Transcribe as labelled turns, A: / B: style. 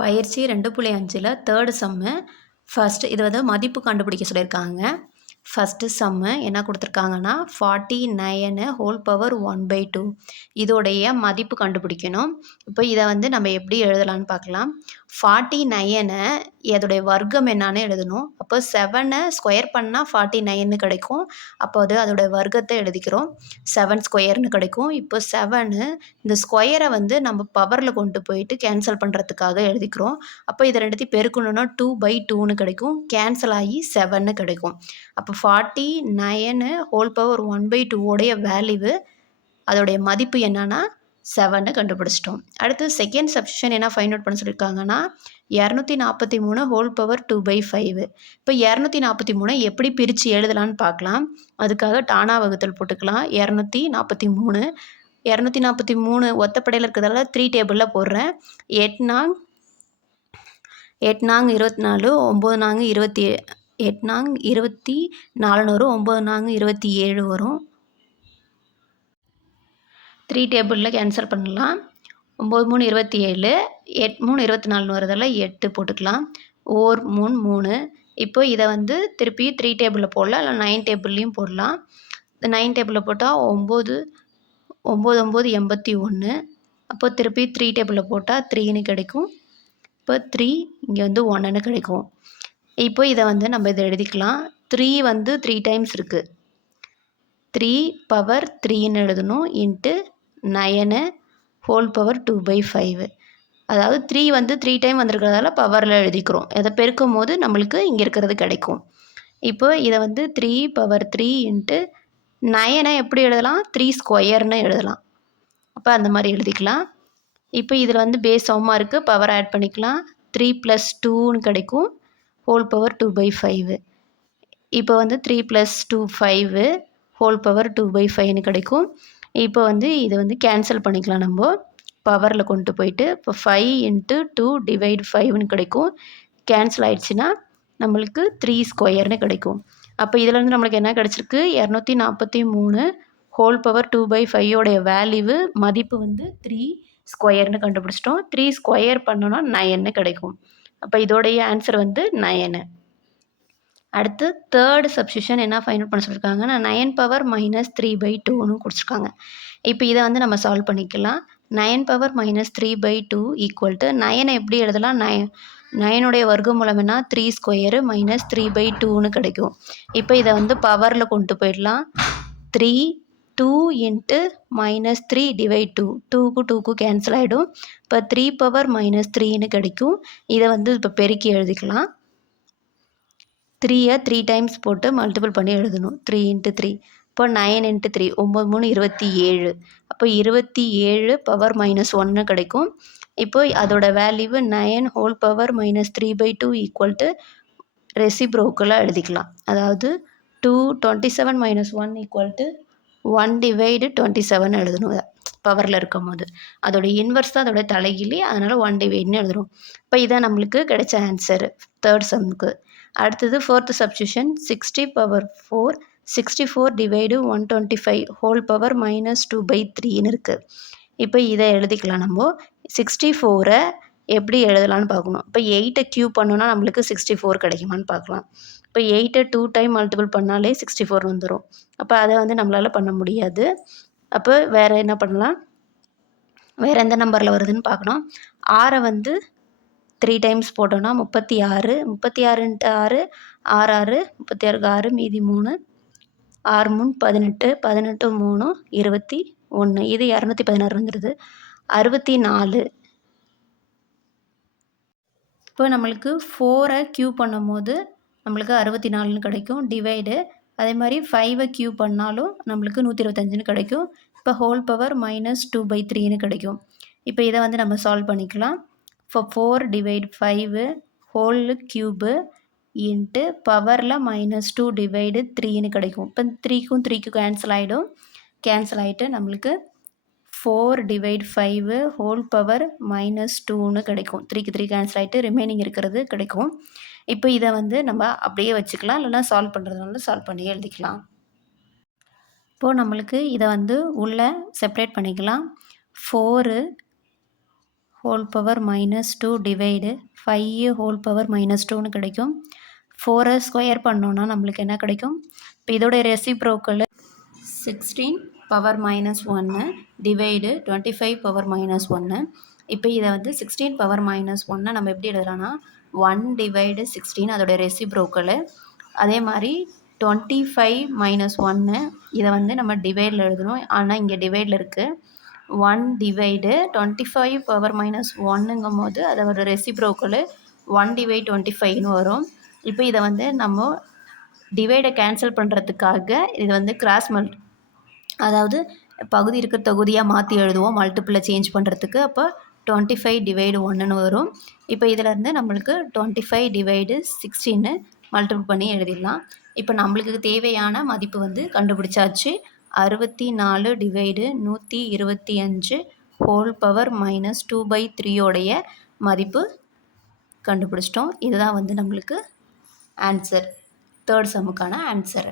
A: பயிற்சி ரெண்டு புள்ளி அஞ்சில் தேர்டு சம்மு ஃபஸ்ட்டு இது வந்து மதிப்பு கண்டுபிடிக்க சொல்லியிருக்காங்க. ஃபஸ்ட்டு சம்மு என்ன கொடுத்துருக்காங்கன்னா forty nine whole power one by two இதோடைய மதிப்பு கண்டுபிடிக்கணும். இப்போ இதை வந்து நம்ம எப்படி எழுதலாம்னு பார்க்கலாம். ஃபார்ட்டி நைனை அதோடைய வர்க்கம் என்னான்னு எழுதணும். அப்போ செவனை ஸ்கொயர் பண்ணால் ஃபார்ட்டி நைன்னு கிடைக்கும். அப்போ அது அதோடைய வர்க்கத்தை எழுதிக்கிறோம். செவன் ஸ்கொயர்னு கிடைக்கும். இப்போ செவனு இந்த ஸ்கொயரை வந்து நம்ம பவரில் கொண்டு போயிட்டு கேன்சல் பண்ணுறதுக்காக எழுதிக்கிறோம். அப்போ இதை ரெண்டுத்தையும் பெருக்கணுன்னா டூ பை டூன்னு கிடைக்கும். கேன்சல் ஆகி செவன்னு கிடைக்கும். அப்போ forty nine whole power one by டூவோடைய value அதோடைய மதிப்பு என்னென்னா செவன்னு கண்டுபிடிச்சிட்டோம். அடுத்து செகண்ட் சப்ஷன் என்ன ஃபைண்ட் அவுட் பண்ண சொல்லியிருக்காங்கன்னா இரநூத்தி நாற்பத்தி மூணு whole power two by five இப்போ இரநூத்தி நாற்பத்தி மூணு எப்படி பிரித்து எழுதலான்னு பார்க்கலாம். அதுக்காக டானா வகுத்தல் போட்டுக்கலாம். இரநூத்தி நாற்பத்தி மூணு இரநூத்தி நாற்பத்தி மூணு ஒத்தப்படையில் இருக்கிறதால த்ரீ டேபிளில் போடுறேன். எட் நாங் எட் நாங் இருபத்தி நாலு ஒம்பது நாங்கு இருபத்தி எட் நாங் இருபத்தி நாலுன்னு வரும் ஒம்பது நாங்க இருபத்தி ஏழு வரும். த்ரீ டேபிளில் கேன்சல் பண்ணலாம். ஒம்பது மூணு இருபத்தி ஏழு எட் மூணு இருபத்தி நாலுன்னு வரதால் எட்டு போட்டுக்கலாம். ஓர் மூணு மூணு. இப்போ இதை வந்து திருப்பி த்ரீ டேபிளில் போடலாம் இல்லை நைன் டேபிள்லேயும் போடலாம். இந்த நைன் டேபிளில் போட்டால் ஒம்பது ஒம்பது ஒம்பது எண்பத்தி ஒன்று. அப்போ திருப்பி த்ரீ டேபிளில் போட்டால் த்ரீன்னு கிடைக்கும். இப்போ த்ரீ இங்கே வந்து ஒன்றுன்னு கிடைக்கும். இப்போ இதை வந்து நம்ம இதை எழுதிக்கலாம். த்ரீ வந்து த்ரீ டைம்ஸ் இருக்குது த்ரீ பவர் த்ரீன்னு எழுதணும். Into nine whole power two by five அதாவது த்ரீ வந்து த்ரீ டைம் வந்திருக்கிறதால பவரில் எழுதிக்கிறோம். இதை பெருக்கும் போது நம்மளுக்கு இங்கே இருக்கிறது கிடைக்கும். இப்போ இதை வந்து த்ரீ பவர் த்ரீ இன்ட்டு நயனை எப்படி எழுதலாம்? த்ரீ ஸ்கொயர்னு எழுதலாம். அப்போ அந்த மாதிரி எழுதிக்கலாம். இப்போ இதில் வந்து பேஸ் சமமாக இருக்குது பவர் ஆட் பண்ணிக்கலாம். த்ரீ ப்ளஸ் டூன்னு கிடைக்கும். Whole power two by five இப்போ வந்து three plus two five whole power two by ஃபைவ்னு கிடைக்கும். இப்போ வந்து இதை வந்து கேன்சல் பண்ணிக்கலாம் நம்ம. பவரில் கொண்டு போயிட்டு இப்போ ஃபைவ் இன்ட்டு டூ டிவைட் ஃபைவ்னு கிடைக்கும். கேன்சல் ஆயிடுச்சுன்னா நம்மளுக்கு த்ரீ ஸ்கொயர்னு கிடைக்கும். அப்போ இதிலேருந்து நம்மளுக்கு என்ன கிடச்சிருக்கு? இரநூத்தி நாற்பத்தி மூணு ஹோல் பவர் டூ பை ஃபைவோடைய வேல்யூவு மதிப்பு வந்து த்ரீ ஸ்கொயர்னு கண்டுபிடிச்சிட்டோம். த்ரீ ஸ்கொயர் பண்ணோன்னா நைன்னு கிடைக்கும். அப்போ இதோடைய ஆன்சர் வந்து நயனு அடுத்து தேர்டு சப்ஸ்டியூஷன் என்ன ஃபைண்ட் அவுட் பண்ண சொல்லியிருக்காங்கன்னா nine power minus three by டூன்னு கொடுத்துருக்காங்க. இப்போ இதை வந்து நம்ம சால்வ் பண்ணிக்கலாம். Nine power minus three by two equal to நயனை எப்படி எழுதலாம்? நயன் நயனுடைய வர்க்க மூலம்னா three square minus three by டூன்னு கிடைக்கும். இப்போ இதை வந்து பவரில் கொண்டு போயிடலாம். Three two into minus three divide two டூக்கு டூக்கு கேன்சல் ஆகிடும் இப்போ த்ரீ பவர் மைனஸ் த்ரீன்னு கிடைக்கும். இதை வந்து இப்போ பெருக்கி எழுதிக்கலாம். த்ரீயை த்ரீ டைம்ஸ் போட்டு மல்டிபிள் பண்ணி எழுதணும். த்ரீ இன்ட்டு த்ரீ இப்போ நைன் இன்ட்டு த்ரீ ஒம்பது மூணு இருபத்தி ஏழு. அப்போ இருபத்தி ஏழு பவர் மைனஸ் ஒன்று கிடைக்கும். இப்போ அதோட value nine whole power minus three by two equal to ரெசிப்ரோக்கலாக எழுதிக்கலாம். அதாவது two twenty seven minus one equal to one divide twenty seven எழுதணும். பவரில் இருக்கும் போது அதோடய இன்வெர்ஸ் தான் அதோடய தலைகிலி அதனால் ஒன் டிவைட்னு எழுதுறோம். இப்போ இதான் நம்மளுக்கு கிடைச்ச ஆன்சர் தேர்ட் சம்முக்கு அடுத்தது fourth substitution sixty power four sixty four divide one twenty five whole power minus two by த்ரீன்னு இருக்குது இப்போ இதை எழுதிக்கலாம் நம்ம. சிக்ஸ்டி ஃபோரை எப்படி எழுதலான்னு பார்க்கணும். இப்போ எயிட்டை க்யூ பண்ணோன்னா நம்மளுக்கு சிக்ஸ்டி ஃபோர் கிடைக்குமான்னு பார்க்கலாம். இப்போ எயிட்டை டூ டைம் மல்டிபிள் பண்ணாலே சிக்ஸ்டி ஃபோர் வந்துடும் அப்போ அதை வந்து நம்மளால் பண்ண முடியாது. அப்போ வேறு என்ன பண்ணலாம்? வேறு எந்த நம்பரில் வருதுன்னு பார்க்கணும். ஆறை வந்து த்ரீ டைம்ஸ் போட்டோன்னா முப்பத்தி ஆறு முப்பத்தி ஆறுன்ட்டு ஆறு ஆறு ஆறு முப்பத்தி ஆறுக்கு ஆறு மீதி மூணு ஆறு மூணு பதினெட்டு பதினெட்டு மூணு இருபத்தி ஒன்று. இது இரநூத்தி பதினாறு வந்துடுது அறுபத்தி நாலு. இப்போ நம்மளுக்கு ஃபோரை க்யூ பண்ணும் போது நம்மளுக்கு அறுபத்தி நாலுன்னு கிடைக்கும். டிவைடு அதே மாதிரி ஃபைவை க்யூ பண்ணாலும் நம்மளுக்கு நூற்றி இருபத்தஞ்சுன்னு கிடைக்கும். இப்போ whole power minus two by த்ரீன்னு கிடைக்கும். இப்போ இதை வந்து நம்ம சால்வ் பண்ணிக்கலாம். இப்போ four divide five whole cube into பவரில் மைனஸ் டூ டிவைடு த்ரீன்னு கிடைக்கும். இப்போ த்ரீக்கும் த்ரீக்கும் கேன்சல் ஆகிடும் கேன்சல் ஆகிட்டு நம்மளுக்கு four divide five whole power minus டூன்னு கிடைக்கும். த்ரீக்கு த்ரீ கேன்சல் ஆகிட்டு ரிமைனிங் இருக்கிறது கிடைக்கும். இப்போ இதை வந்து நம்ம அப்படியே வச்சுக்கலாம். இல்லைனா சால்வ் பண்ணுறதுனால சால்வ் பண்ணி எழுதிக்கலாம். இப்போது நம்மளுக்கு இதை வந்து உள்ளே செப்ரேட் பண்ணிக்கலாம். Four whole power minus two divide five whole power minus டூன்னு கிடைக்கும். ஃபோரை ஸ்கொயர் பண்ணோன்னா நம்மளுக்கு என்ன கிடைக்கும்? இப்போ இதோடைய ரெசிப்ரோக்கல் சிக்ஸ்டீன் பவர் மைனஸ் ஒன்று divide twenty five power minus ஒன்று இப்போ இதை வந்து சிக்ஸ்டீன் பவர் மைனஸ் ஒன்னை நம்ம எப்படி எழுதலாம்னா ஒன் டிவைடு சிக்ஸ்டீன் அதோடைய ரெசிப்ரோக்கல் அதே மாதிரி டுவெண்ட்டி ஃபைவ் மைனஸ் ஒன்று இதை வந்து நம்ம டிவைடில் எழுதணும். ஆனால் இங்கே டிவைடில் இருக்குது one divide twenty five power minus ஒன்னுங்கும் போது அதோட ரெசிப்ரோக்கல் ஒன் டிவைட் டுவெண்ட்டி ஃபைவ்னு வரும். இப்போ இதை வந்து நம்ம டிவைடை கேன்சல் பண்ணுறதுக்காக இது வந்து கிராஸ் மல்டி அதாவது பகுதி இருக்க தொகுதியாக மாற்றி எழுதுவோம் மல்டிப்பிளை சேஞ்ச் பண்ணுறதுக்கு அப்போ டுவெண்ட்டி ஃபைவ் டிவைடு ஒன்றுன்னு வரும். இப்போ இதிலேருந்து நம்மளுக்கு டுவெண்ட்டி ஃபைவ் டிவைடு சிக்ஸ்டின்னு மல்டிபிள் பண்ணி எழுதிடலாம். இப்போ நம்மளுக்கு தேவையான மதிப்பு வந்து கண்டுபிடிச்சாச்சு. அறுபத்தி நாலு டிவைடு நூற்றி இருபத்தி அஞ்சு whole power minus two by த்ரீயோடைய மதிப்பு கண்டுபிடிச்சிட்டோம். இதுதான் வந்து நம்மளுக்கு ஆன்சர் தேர்ட் சம்முக்கான ஆன்சர்